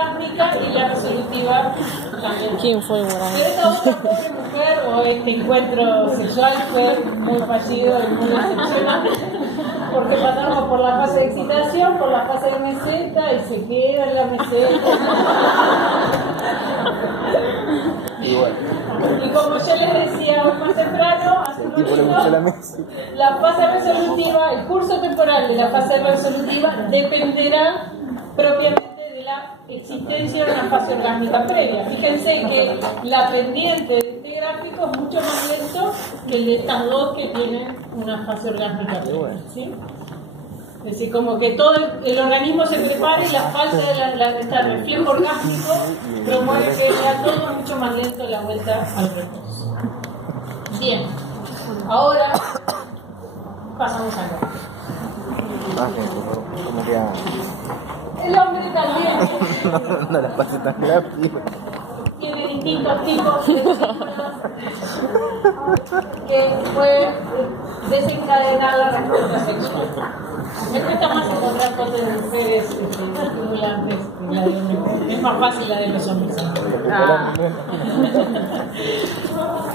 orgásmica y la resolutiva también. ¿Quién fue Pero esta pobre mujer o este encuentro sexual fue muy fallido y muy decepcionante, porque pasamos por la fase de excitación, por la fase de meseta y se queda en la meseta. Y como yo les decía más temprano, hace un ratito, la fase resolutiva, el curso temporal de la fase resolutiva dependerá propiamente de la existencia de una fase orgásmica previa. Fíjense que la pendiente de este gráfico es mucho más lento que el de estas dos que tienen una fase orgásmica previa, ¿sí? Es decir, como que todo el organismo se prepara y la falta de este reflejo orgásmico promueve que sea todo mucho más lento la vuelta al reposo. Bien, ahora pasamos al hombre. ¿Cómo queda? El hombre también No las pases tan rápido. tiene distintos tipos de signos que pueden desencadenar la respuesta sexual. Me cuesta más encontrar cosas de mujeres estimulantes que la de hombres. Es más fácil la de los hombres. Te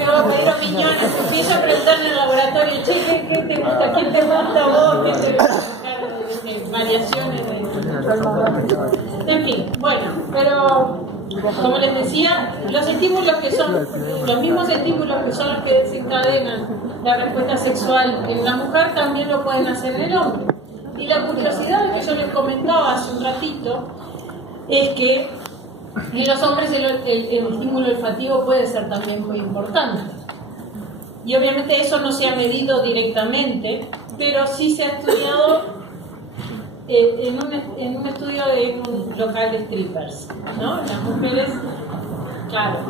voy a pedir opiniones. Empiezo a preguntar en el laboratorio, che, ¿qué te gusta? ¿Quién te gusta a vos? ¿Qué te gusta? Variaciones de... En fin, bueno, pero como les decía, los estímulos que son los mismos estímulos que son los que desencadenan la respuesta sexual en la mujer también lo pueden hacer en el hombre. Y la curiosidad que yo les comentaba hace un ratito es que en los hombres el estímulo olfativo puede ser también muy importante. Y obviamente eso no se ha medido directamente, pero sí se ha estudiado en un estudio de un local de strippers, ¿no? Las mujeres, claro,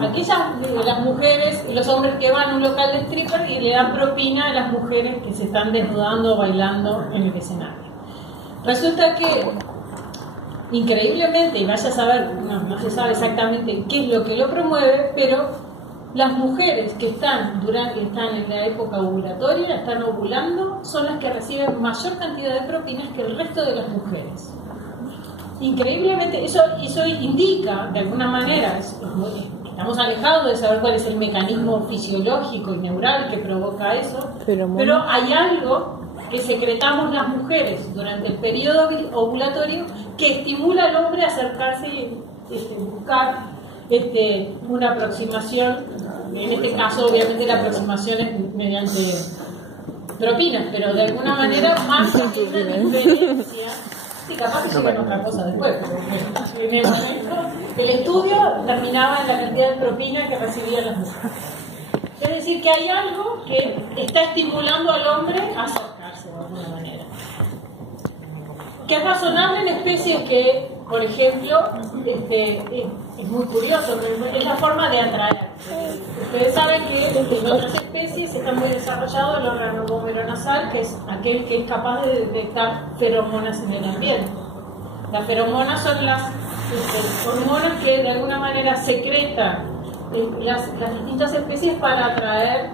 las mujeres, los hombres que van a un local de strippers y le dan propina a las mujeres que se están desnudando o bailando en el escenario. Resulta que, increíblemente, y vaya a saber, no se sabe exactamente qué es lo que lo promueve, pero las mujeres que están en la época ovulatoria, están ovulando, son las que reciben mayor cantidad de propinas que el resto de las mujeres. Increíblemente, eso indica, de alguna manera, estamos alejados de saber cuál es el mecanismo fisiológico y neural que provoca eso, pero hay algo que secretamos las mujeres durante el periodo ovulatorio que estimula al hombre a acercarse y buscar una aproximación. En este caso obviamente la aproximación es mediante propinas, pero de alguna manera más una diferencia. Sí, capaz que lleguen otra cosa después, pero en el momento el estudio terminaba en la cantidad de propinas que recibían las mujeres. Es decir, que hay algo que está estimulando al hombre a acercarse de alguna manera. Que es razonable en especies que, por ejemplo, es muy curioso, es la forma de atraer. Ustedes saben que en otras especies está muy desarrollado el órgano vomeronasal, que es aquel que es capaz de detectar feromonas en el ambiente. Las feromonas son las hormonas que de alguna manera secretan las distintas especies para atraer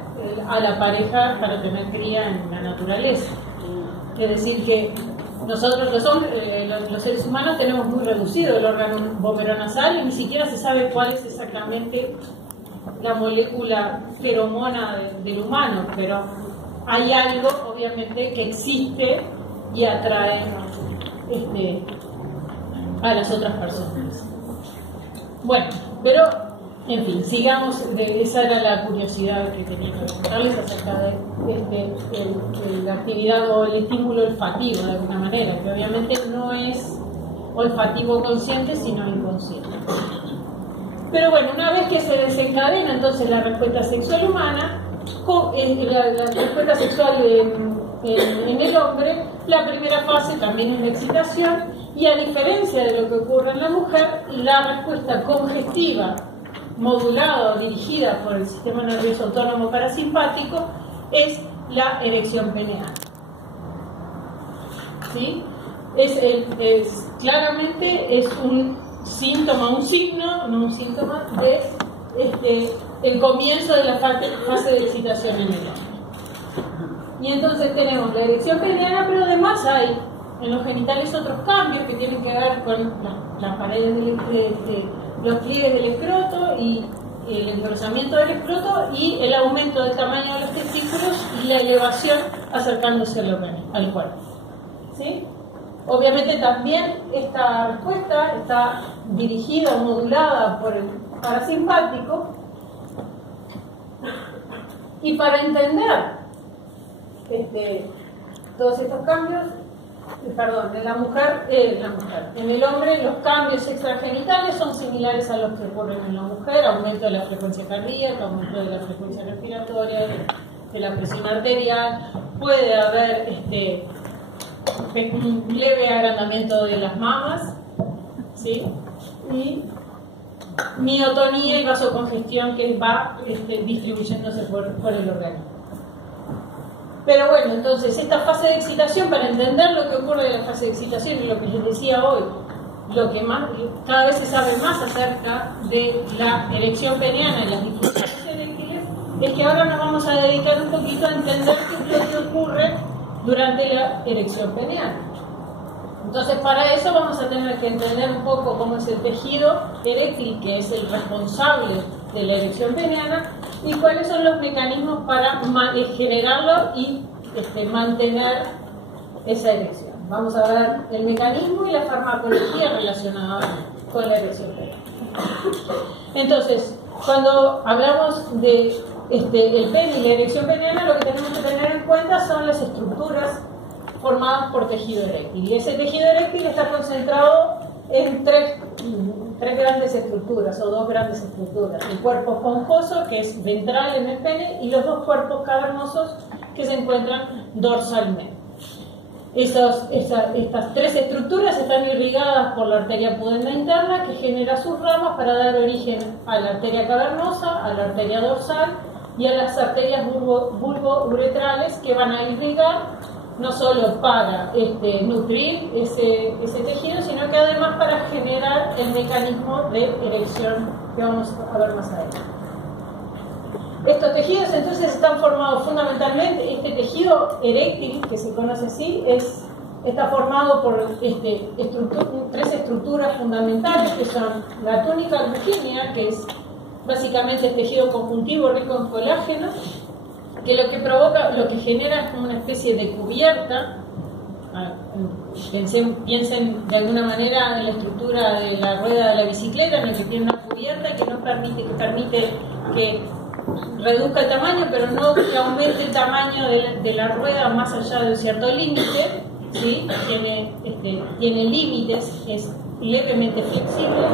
a la pareja para tener cría en la naturaleza. Es decir, que nosotros los seres humanos tenemos muy reducido el órgano vomeronasal y ni siquiera se sabe cuál es exactamente la molécula feromona del humano, pero hay algo obviamente que existe y atrae a las otras personas. Bueno, pero en fin, sigamos, esa era la curiosidad que tenía que contarles acerca de la actividad o el estímulo olfativo de alguna manera, que obviamente no es olfativo consciente sino inconsciente. Pero bueno, una vez que se desencadena entonces la respuesta sexual humana, la respuesta sexual en el hombre, la primera fase también es la excitación, y a diferencia de lo que ocurre en la mujer, la respuesta congestiva modulada o dirigida por el sistema nervioso autónomo parasimpático es la erección peneal. ¿Sí? Claramente es un síntoma, un signo, no un síntoma, de el comienzo de la fase de excitación en el hombre. Y entonces tenemos la erección peniana, pero además hay en los genitales otros cambios que tienen que ver con las paredes los pliegues del escroto y el engrosamiento del escroto y el aumento del tamaño de los testículos y la elevación acercándose al cuerpo. ¿Sí? Obviamente también esta respuesta está dirigida o modulada por el parasimpático, y para entender todos estos cambios, en la mujer, en el hombre los cambios extragenitales son similares a los que ocurren en la mujer: aumento de la frecuencia cardíaca, aumento de la frecuencia respiratoria, de la presión arterial, puede haber un leve agrandamiento de las mamas, ¿sí? Y miotonía y vasocongestión que va distribuyéndose por el organismo. Pero bueno, entonces esta fase de excitación, para entender lo que ocurre en la fase de excitación y lo que les decía hoy, cada vez se sabe más acerca de la erección peniana y las disfunciones eréctiles, es que ahora nos vamos a dedicar un poquito a entender qué es lo que ocurre durante la erección peniana. Entonces, para eso vamos a tener que entender un poco cómo es el tejido eréctil, que es el responsable de la erección peniana, y cuáles son los mecanismos para generarlo y mantener esa erección. Vamos a ver el mecanismo y la farmacología relacionada con la erección peniana. Entonces, cuando hablamos de el pene y la erección peniana, lo que tenemos que tener en cuenta son las estructuras formadas por tejido eréctil. Y ese tejido eréctil está concentrado en tres grandes estructuras, o dos grandes estructuras: el cuerpo esponjoso, que es ventral en el pene, y los dos cuerpos cavernosos que se encuentran dorsalmente. Estas tres estructuras están irrigadas por la arteria pudenda interna, que genera sus ramas para dar origen a la arteria cavernosa, a la arteria dorsal y a las arterias bulbo-uretrales, que van a irrigar no solo para nutrir ese tejido, sino que además para generar el mecanismo de erección que vamos a ver más adelante. Estos tejidos entonces están formados fundamentalmente, este tejido eréctil, que se conoce así, está formado por tres estructuras fundamentales, que son la túnica albuginea, que es básicamente el tejido conjuntivo rico en colágeno, que lo que genera es como una especie de cubierta. Piensen de alguna manera en la estructura de la rueda de la bicicleta, en la que tiene una cubierta que permite que reduzca el tamaño, pero no que aumente el tamaño de la rueda más allá de un cierto límite, ¿sí? Tiene límites, es levemente flexible.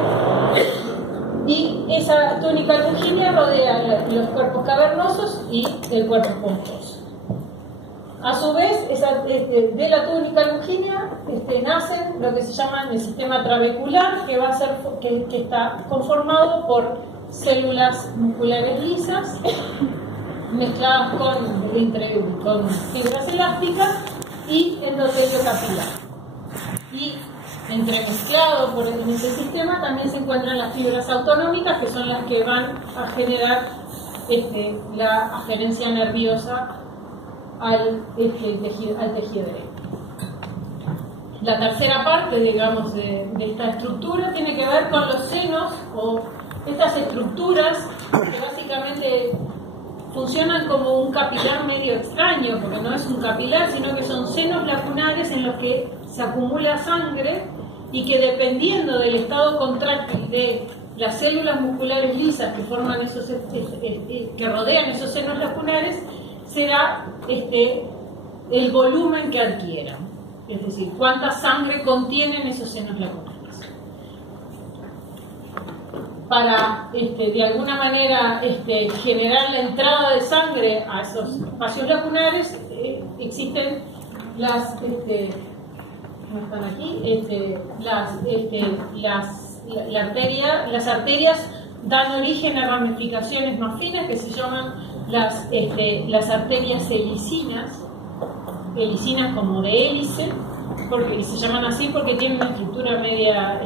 Y esa túnica albuginea rodea los cuerpos cavernosos y el cuerpo esponjoso. A su vez, de la túnica albuginea nacen lo que se llama el sistema trabecular, que está conformado por células musculares lisas mezcladas con fibras elásticas y endotelio capilar. Y entremezclado en ese sistema también se encuentran las fibras autonómicas, que son las que van a generar la aferencia nerviosa al tejido eréctil. La tercera parte, digamos, de esta estructura tiene que ver con los senos, o estas estructuras que básicamente funcionan como un capilar medio extraño, porque no es un capilar, sino que son senos lacunares en los que se acumula sangre, y que dependiendo del estado contráctil de las células musculares lisas que forman que rodean esos senos lacunares, será el volumen que adquieran, es decir, cuánta sangre contienen esos senos lacunares. Para de alguna manera generar la entrada de sangre a esos espacios lacunares, existen las no están aquí, las arterias dan origen a ramificaciones más finas que se llaman las arterias helicinas como de hélice, y se llaman así porque tienen una estructura media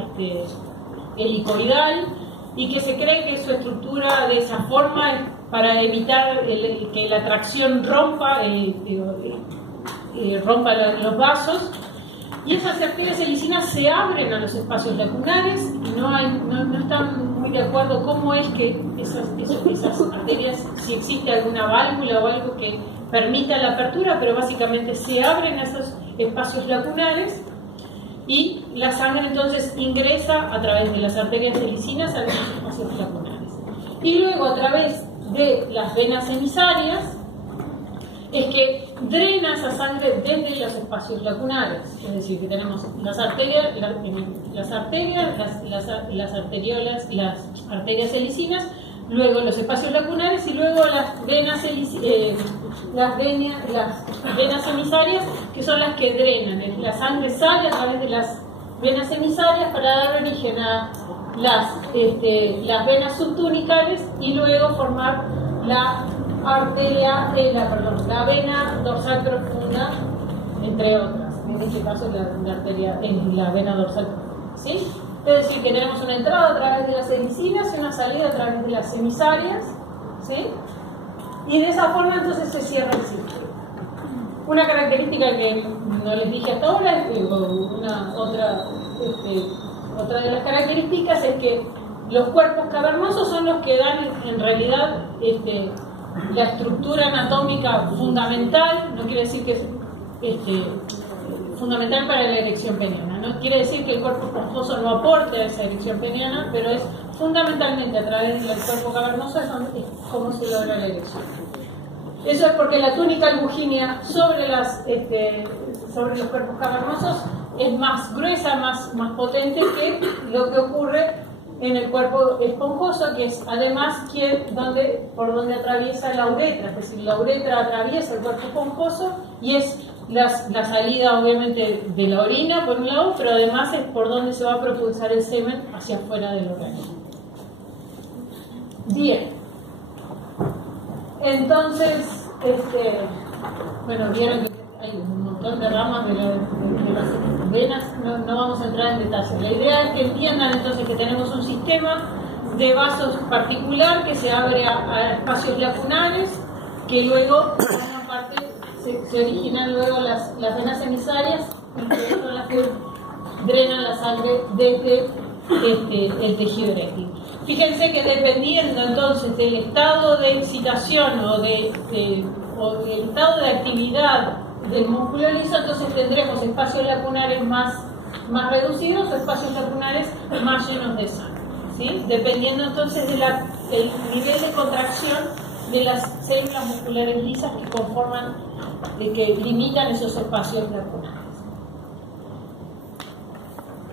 helicoidal, y que se cree que su estructura de esa forma es para evitar que la tracción rompa los vasos. Y esas arterias helicinas se abren a los espacios lacunares y no están muy de acuerdo cómo es que esas arterias, si existe alguna válvula o algo que permita la apertura, pero básicamente se abren a esos espacios lacunares y la sangre entonces ingresa a través de las arterias helicinas a los espacios lacunares. Y luego a través de las venas emisarias es que drena esa sangre desde los espacios lacunares, es decir, que tenemos las arterias, las arteriolas, las arterias helicinas, luego los espacios lacunares y luego las venas emisarias, que son las que drenan. La sangre sale a través de las venas emisarias para dar origen a las venas subtunicales y luego formar la vena dorsal profunda, entre otras. En este caso la vena dorsal profunda, ¿sí? Es decir, que tenemos una entrada a través de las helicinas y una salida a través de las emisarias, ¿sí? Y de esa forma entonces se cierra el círculo. Una característica que no les dije hasta ahora, otra de las características es que los cuerpos cavernosos son los que dan en realidad la estructura anatómica fundamental, no quiere decir que es fundamental para la erección peniana, no quiere decir que el cuerpo esponjoso no aporte a esa erección peniana, pero es fundamentalmente a través del cuerpo cavernoso es cómo se logra la erección. Eso es porque la túnica albuginea sobre los cuerpos cavernosos es más gruesa, más potente que lo que ocurre en el cuerpo esponjoso, que es además por donde atraviesa la uretra, es decir, la uretra atraviesa el cuerpo esponjoso y es la salida obviamente de la orina por un lado, pero además es por donde se va a propulsar el semen hacia afuera del organismo. Bien, entonces, bueno, vieron que hay un montón de ramas de las venas, no vamos a entrar en detalle. La idea es que entiendan entonces que tenemos un sistema de vasos particular que se abre a espacios lacunares, que luego, por una parte, se originan luego las venas emisarias, que son las que drenan la sangre desde el tejido eréctil. Fíjense que dependiendo entonces del estado de excitación o del estado de actividad del músculo liso, entonces tendremos espacios lacunares más reducidos o espacios lacunares más llenos de sangre, ¿sí? Dependiendo entonces del nivel de contracción de las células musculares lisas que conforman, que limitan esos espacios lacunares.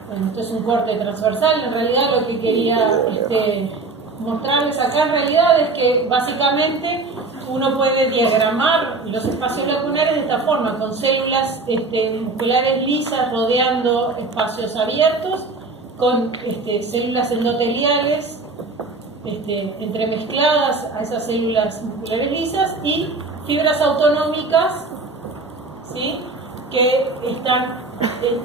Bueno, esto es un corte transversal. En realidad lo que quería mostrarles acá en realidad es que básicamente uno puede diagramar los espacios lacunares de esta forma, con células musculares lisas rodeando espacios abiertos, con células endoteliales entremezcladas a esas células musculares lisas y fibras autonómicas, ¿sí?, que están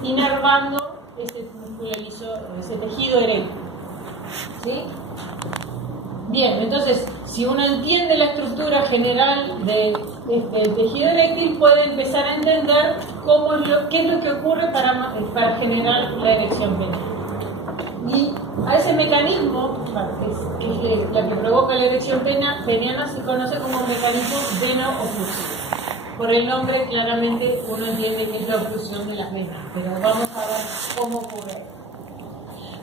inervando ese músculo liso, ese tejido eréctil, ¿sí? Bien, entonces, si uno entiende la estructura general del tejido eréctil, puede empezar a entender qué es lo que ocurre para generar la erección peniana. Y a ese mecanismo, que es la que provoca la erección peniana, se conoce como mecanismo veno-oclusivo. Por el nombre, claramente, uno entiende que es la oclusión de las venas, pero vamos a ver cómo ocurre.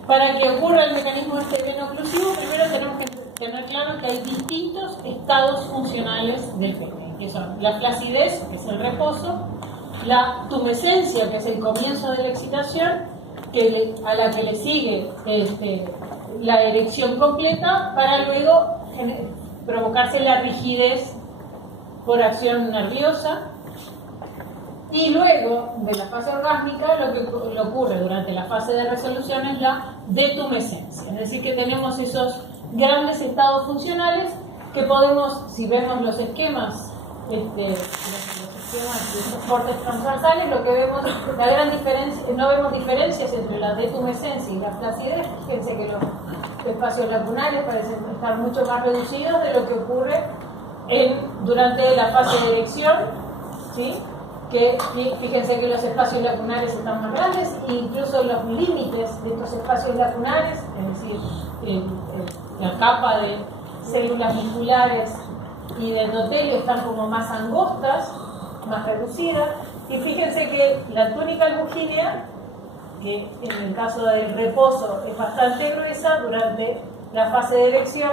Para que ocurra el mecanismo veno-oclusivo, primero tenemos que tener claro que hay distintos estados funcionales del pene, que son la flacidez, que es el reposo, la tumescencia, que es el comienzo de la excitación, a la que le sigue la erección completa, para luego provocarse la rigidez por acción nerviosa, y luego de la fase orgásmica lo que ocurre durante la fase de resolución es la detumescencia, es decir, que tenemos esos grandes estados funcionales que podemos, si vemos los esquemas, los esquemas de esos cortes transversales, lo que vemos, la gran diferencia, no vemos diferencias entre la detumescencia y la flacidez. Fíjense que los espacios lacunares parecen estar mucho más reducidos de lo que ocurre durante la fase de erección, ¿sí?, que fíjense que los espacios lacunares están más grandes, e incluso los límites de estos espacios lacunares, es decir, la capa de células musculares y de endotelio están como más angostas, más reducidas, y fíjense que la túnica albugínea, que en el caso del reposo es bastante gruesa, durante la fase de erección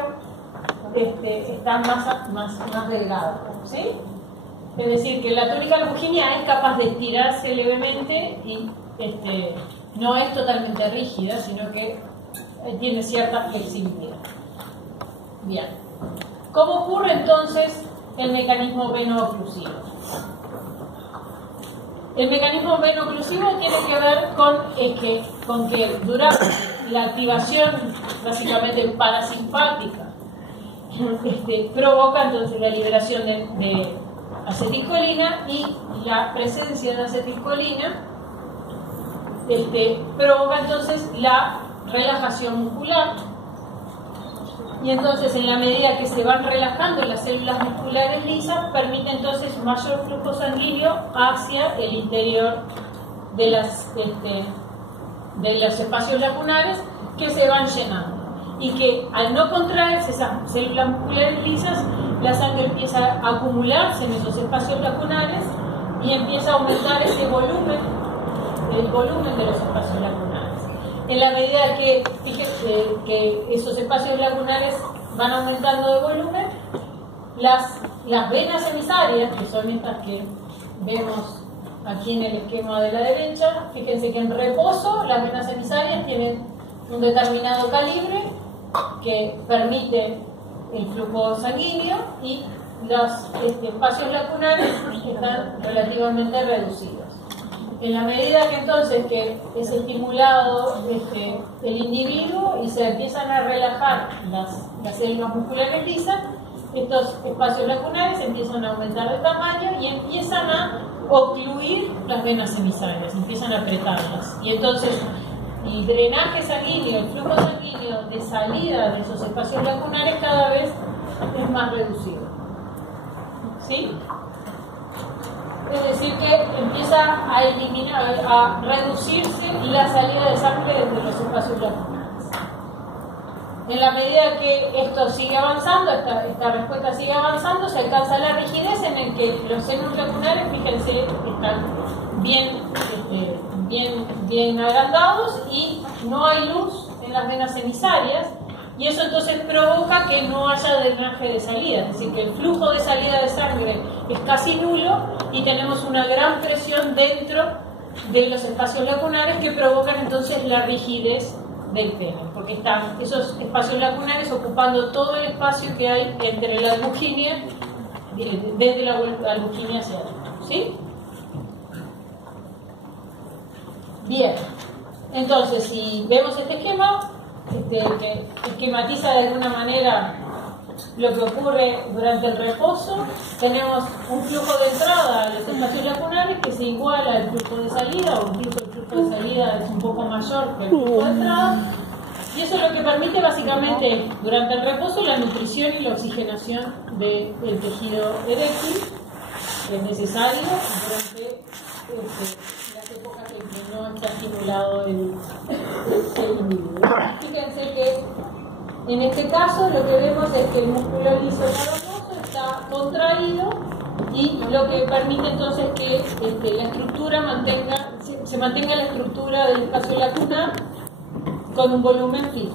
está más delgada, ¿sí? Es decir, que la túnica albugínea es capaz de estirarse levemente y no es totalmente rígida, sino que tiene cierta flexibilidad. Bien. ¿Cómo ocurre entonces el mecanismo veno-oclusivo? El mecanismo veno-oclusivo tiene que ver con que durante la activación básicamente parasimpática provoca entonces la liberación de acetilcolina, y la presencia de acetilcolina provoca entonces la relajación muscular, y entonces en la medida que se van relajando las células musculares lisas, permite entonces mayor flujo sanguíneo hacia el interior de los espacios lacunares, que se van llenando, y que al no contraerse esas células musculares lisas, la sangre empieza a acumularse en esos espacios lacunares y empieza a aumentar ese volumen, el volumen de los espacios lacunares. En la medida que esos espacios lacunares van aumentando de volumen, las venas emisarias, que son estas que vemos aquí en el esquema de la derecha, fíjense que en reposo las venas emisarias tienen un determinado calibre que permite el flujo sanguíneo, y los espacios lacunares están relativamente reducidos. En la medida que entonces que es estimulado el individuo y se empiezan a relajar las células musculares lisas, estos espacios lacunares empiezan a aumentar de tamaño y empiezan a ocluir las venas emisarias, empiezan a apretarlas, y entonces el drenaje sanguíneo, el flujo sanguíneo de salida de esos espacios lacunares cada vez es más reducido, ¿sí? Es decir, que empieza a eliminar, a reducirse la salida de sangre desde los espacios lacunares. En la medida que esto sigue avanzando, esta respuesta sigue avanzando, se alcanza la rigidez en el que los senos lacunares, fíjense, están bien agrandados y no hay luz en las venas emisarias, y eso entonces provoca que no haya drenaje de salida, es decir, que el flujo de salida de sangre es casi nulo y tenemos una gran presión dentro de los espacios lacunares que provocan entonces la rigidez del pene, porque están esos espacios lacunares ocupando todo el espacio que hay entre la albuginia, desde la albuginia hacia adentro, ¿sí? Bien, entonces si vemos este esquema, que esquematiza de alguna manera lo que ocurre durante el reposo, tenemos un flujo de entrada a los espacios lacunares que se iguala al flujo de salida, o incluso el flujo de salida es un poco mayor que el flujo de entrada, y eso lo que permite básicamente durante el reposo la nutrición y la oxigenación del tejido eréctil, que es necesario durante las épocas en que no está estimulado el individuo. Fíjense que en este caso lo que vemos es que el músculo liso cavernoso está contraído, y lo que permite entonces que la estructura se mantenga la estructura del espacio lacunar con un volumen fijo.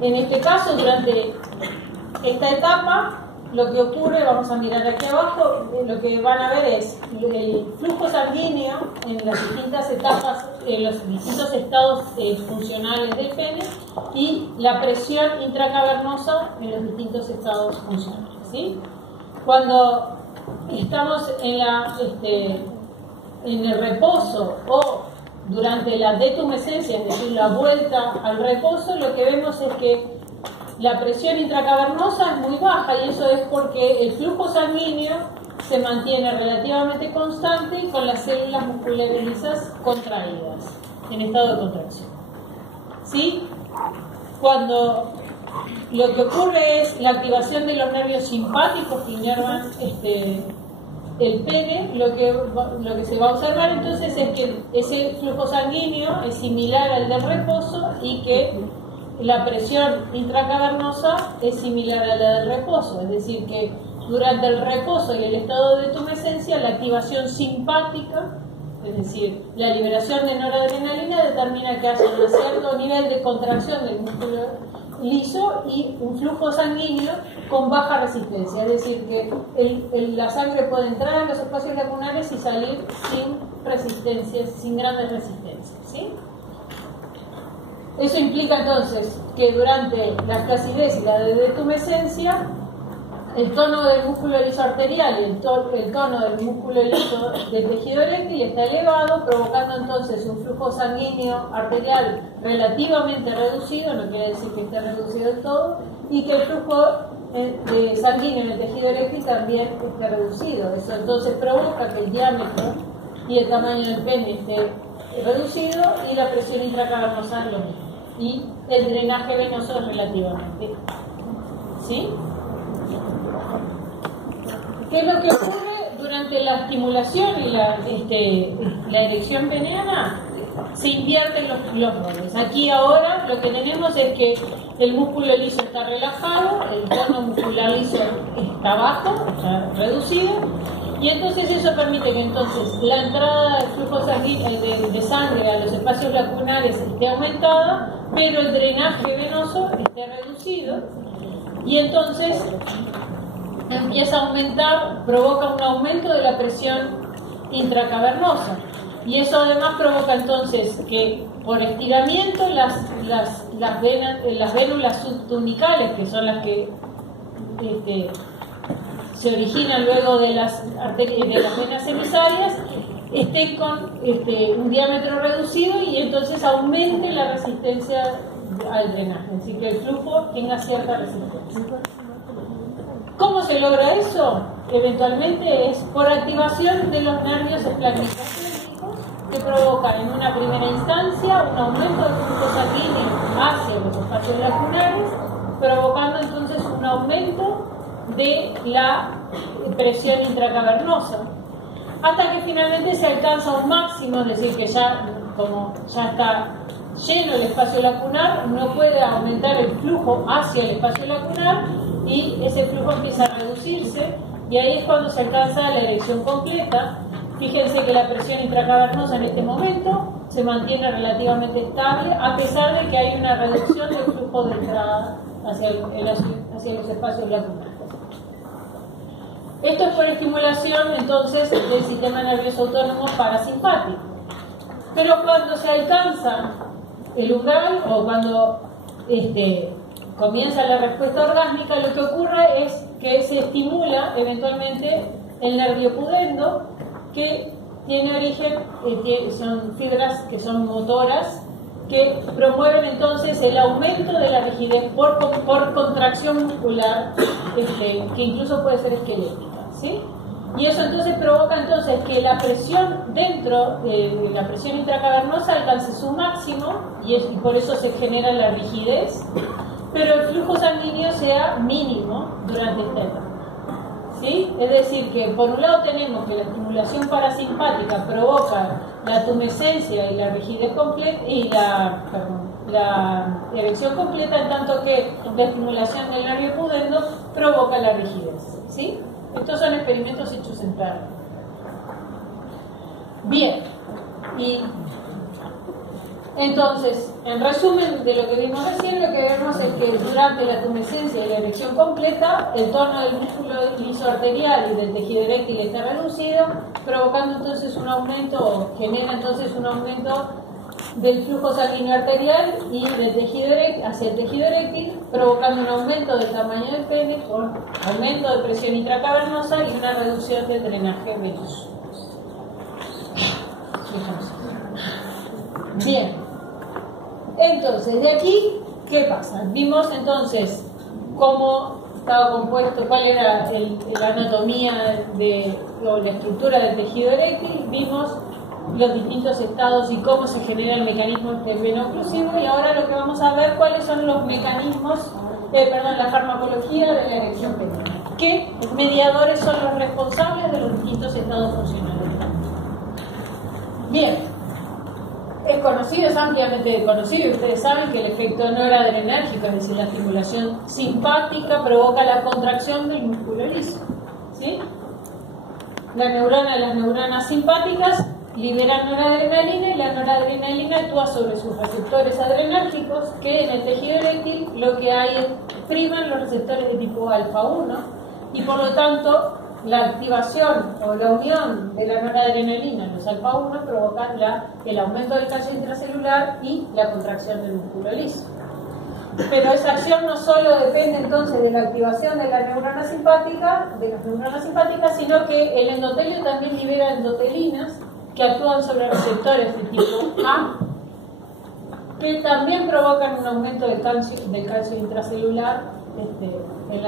En este caso, durante esta etapa, lo que ocurre, vamos a mirar aquí abajo, lo que van a ver es el flujo sanguíneo en las distintas etapas, en los distintos estados funcionales del pene, y la presión intracavernosa en los distintos estados funcionales, ¿sí? Cuando estamos en el reposo o durante la detumescencia, es decir, la vuelta al reposo, lo que vemos es que la presión intracavernosa es muy baja, y eso es porque el flujo sanguíneo se mantiene relativamente constante y con las células musculares lisas contraídas, en estado de contracción, ¿sí? Cuando lo que ocurre es la activación de los nervios simpáticos que inervan el pene, lo que se va a observar entonces es que ese flujo sanguíneo es similar al del reposo y que la presión intracavernosa es similar a la del reposo, es decir que durante el reposo y el estado de tumescencia la activación simpática, es decir, la liberación de noradrenalina determina que haya un cierto nivel de contracción del músculo liso y un flujo sanguíneo con baja resistencia, es decir, que la sangre puede entrar en los espacios lacunares y salir sin resistencias, sin grandes resistencias, ¿sí? Eso implica entonces que durante la flacidez y la detumescencia el tono del músculo liso arterial y el tono del músculo liso del tejido eréctil está elevado, provocando entonces un flujo sanguíneo arterial relativamente reducido, no quiere decir que esté reducido del todo, y que el flujo sanguíneo en el tejido eréctil también esté reducido. Eso entonces provoca que el diámetro y el tamaño del pene esté reducido y la presión intracavernosa lo mismo. Y el drenaje venoso es relativamente. ¿Sí? ¿Qué es lo que ocurre durante la estimulación y la erección peneana? Se invierten los roles. Aquí ahora lo que tenemos es que el músculo liso está relajado, el tono muscular liso está bajo, está reducido, y entonces eso permite que entonces la entrada del flujo sanguíneo de sangre a los espacios lacunares esté aumentada, pero el drenaje venoso esté reducido, y entonces empieza a aumentar, provoca un aumento de la presión intracavernosa, y eso además provoca entonces que por estiramiento las vénulas subtunicales, que son las que se originan luego de las venas emisarias, estén con un diámetro reducido y entonces aumente la resistencia al drenaje, es decir, que el flujo tenga cierta resistencia. ¿Cómo se logra eso? Eventualmente es por activación de los nervios esplagmicocéntricos que provocan en una primera instancia un aumento del flujo sanguíneo hacia los espacios lacunares, provocando entonces un aumento de la presión intracavernosa, hasta que finalmente se alcanza un máximo, es decir, que ya está lleno el espacio lacunar, no puede aumentar el flujo hacia el espacio lacunar y ese flujo empieza a reducirse, y ahí es cuando se alcanza la erección completa. Fíjense que la presión intracavernosa en este momento se mantiene relativamente estable, a pesar de que hay una reducción del flujo de entrada hacia los espacios lacunares. Esto es por estimulación entonces del sistema nervioso autónomo parasimpático. Pero cuando se alcanza el umbral o cuando comienza la respuesta orgásmica, lo que ocurre es que se estimula eventualmente el nervio pudendo, que tiene origen, son fibras que son motoras, que promueven entonces el aumento de la rigidez por contracción muscular, que incluso puede ser esquelética, ¿sí? Y eso entonces provoca entonces que la presión dentro de la presión intracavernosa alcance su máximo, y por eso se genera la rigidez, pero el flujo sanguíneo sea mínimo durante esta etapa. ¿Sí? Es decir, que por un lado tenemos que la estimulación parasimpática provoca la tumescencia y la rigidez completa y la erección completa, en tanto que la estimulación del nervio pudendo provoca la rigidez. ¿Sí? Estos son experimentos hechos en perros. Bien, y entonces, en resumen de lo que vimos recién, lo que vemos es que durante la tumescencia y la erección completa, el tono del músculo liso arterial y del tejido eréctil está reducido, provocando entonces un aumento, genera entonces un aumento del flujo sanguíneo arterial y del tejido eréctil hacia el tejido eréctil, provocando un aumento del tamaño del pene con aumento de presión intracavernosa y una reducción del drenaje venoso. Bien. Entonces, de aquí, ¿qué pasa? Vimos entonces cómo estaba compuesto, cuál era la anatomía o la estructura del tejido eréctil, vimos los distintos estados y cómo se genera el mecanismo del veno oclusivo, y ahora lo que vamos a ver cuáles son los mecanismos, la farmacología de la erección peniana. qué mediadores son los responsables de los distintos estados funcionales. Bien, es conocido, es ampliamente conocido, y ustedes saben que el efecto noradrenérgico, es decir, la estimulación simpática, provoca la contracción del músculo liso, ¿sí? Las neuronas simpáticas liberan noradrenalina, y la noradrenalina actúa sobre sus receptores adrenérgicos, que en el tejido eréctil lo que hay es priman los receptores de tipo alfa 1, y por lo tanto la activación o la unión de la noradrenalina en los alfa 1 provoca el aumento del calcio intracelular y la contracción del músculo liso. Pero esa acción no solo depende entonces de la activación de la neurona simpática, de las neuronas simpáticas, sino que el endotelio también libera endotelinas que actúan sobre receptores de tipo A, que también provocan un aumento del calcio intracelular en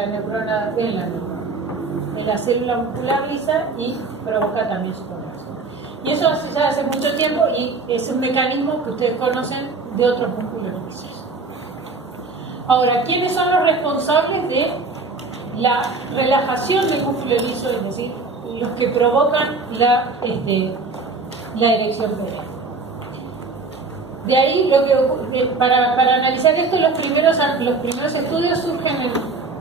la célula muscular lisa, y provoca también su contracción. Y eso ya hace mucho tiempo, y es un mecanismo que ustedes conocen de otros músculos lisos. Ahora, ¿quiénes son los responsables de la relajación del músculo liso? Es decir, los que provocan la erección pélvica. De ahí, para analizar esto, los primeros estudios surgen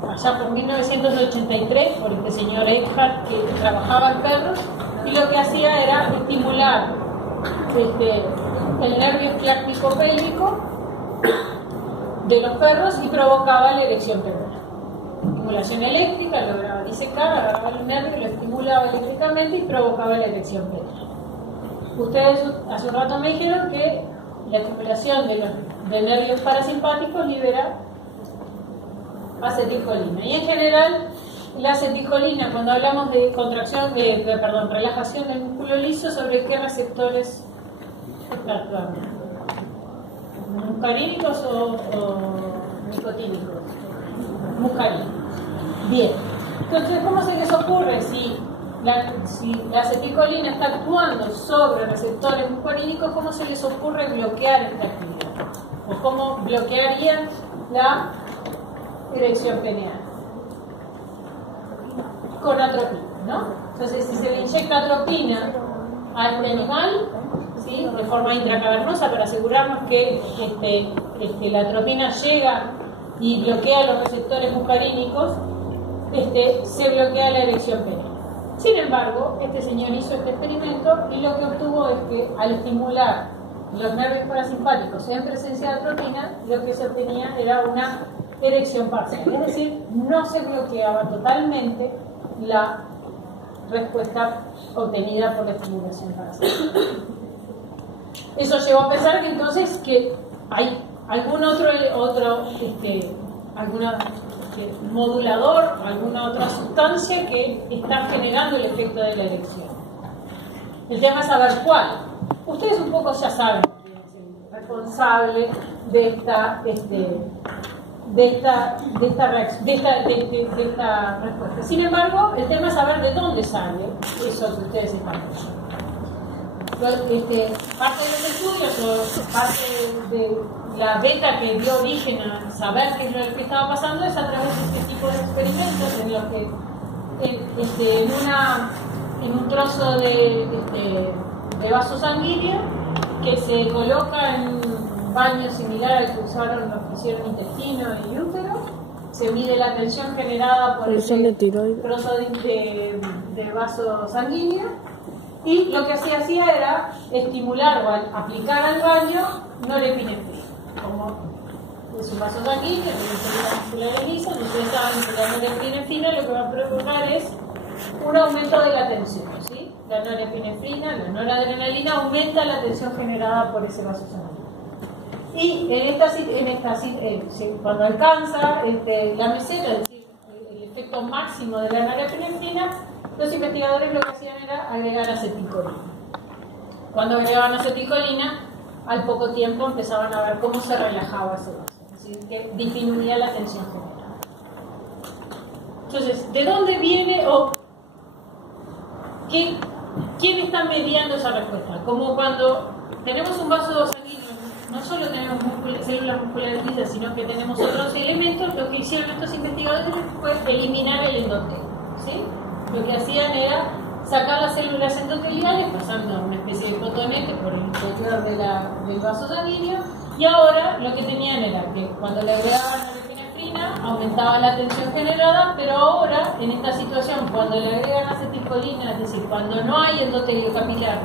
allá por 1983 por este señor Eckhart, que trabajaba en perros, y lo que hacía era estimular el nervio escláctico pélvico de los perros y provocaba la erección pelviana. Estimulación eléctrica, lograba disecar, agarraba el nervio, lo estimulaba eléctricamente y provocaba la erección pelviana. Ustedes hace un rato me dijeron que la estimulación de nervios parasimpáticos libera acetilcolina. Y en general, la acetilcolina, cuando hablamos de relajación del músculo liso, ¿sobre qué receptores está actuando? ¿Muscarínicos o nicotínicos? Muscarínicos. Bien. Entonces, ¿cómo se les ocurre si la acetilcolina está actuando sobre receptores muscarínicos? ¿Cómo se les ocurre bloquear esta actividad? ¿O cómo bloquearían la erección peniana? Con atropina, ¿no? Entonces, si se le inyecta atropina a este animal, ¿sí?, de forma intracavernosa, para asegurarnos que la atropina llega y bloquea los receptores muscarínicos, se bloquea la erección peniana. Sin embargo, este señor hizo este experimento y lo que obtuvo es que al estimular los nervios parasimpáticos en presencia de atropina, lo que se obtenía era una erección parcial, es decir, no se bloqueaba totalmente la respuesta obtenida por la estimulación parcial. Eso llevó a pensar que entonces que hay algún modulador, alguna otra sustancia que está generando el efecto de la erección. El tema es saber cuál. Ustedes un poco ya saben quién es el responsable de esta respuesta. Sin embargo, el tema es saber de dónde sale eso que ustedes están pensando. Parte de los estudios o parte de la beta que dio origen a saber qué es lo que estaba pasando es a través de este tipo de experimentos en los que en un trozo de vaso sanguíneo que se coloca en un baño similar al que usaron los que hicieron intestino y útero, se mide la tensión generada por ese trozo de vaso sanguíneo, y lo que se hacía era estimular o aplicar al baño norepinefrina. Como es un vaso sanguíneo, la muscular lisa, ustedes saben que la norepinefrina lo que va a provocar es un aumento de la tensión, ¿sí? La norepinefrina, la noradrenalina aumenta la tensión generada por ese vaso sanguíneo. Y cuando alcanza la meseta, es decir, el efecto máximo de la norepinefrina, los investigadores lo que hacían era agregar acetilcolina. Cuando agregaban acetilcolina, al poco tiempo empezaban a ver cómo se relajaba ese vaso, es decir, que disminuía la tensión general. Entonces, ¿de dónde viene o quién está mediando esa respuesta? Como cuando tenemos un vaso sanguíneo, no solo tenemos células musculares lisas, sino que tenemos otros elementos. Lo que hicieron estos investigadores fue eliminar el endotelio, ¿sí? Lo que hacían era sacar las células endoteliales, pasando una especie de cotonete por el interior del vaso sanguíneo, y ahora lo que tenían era que cuando le agregaban la epinefrina aumentaba la tensión generada, pero ahora en esta situación cuando le agregan acetilcolina, es decir, cuando no hay endotelio capilar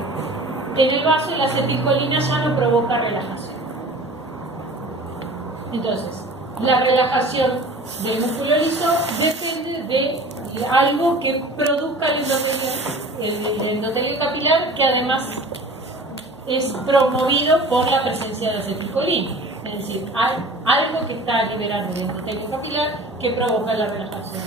en el vaso, la acetilcolina ya no provoca relajación. Entonces, la relajación del músculo liso depende de algo que produzca el endotelio capilar, que además es promovido por la presencia de acetilcolina. Es decir, hay algo que está liberando el endotelio capilar que provoca la relajación.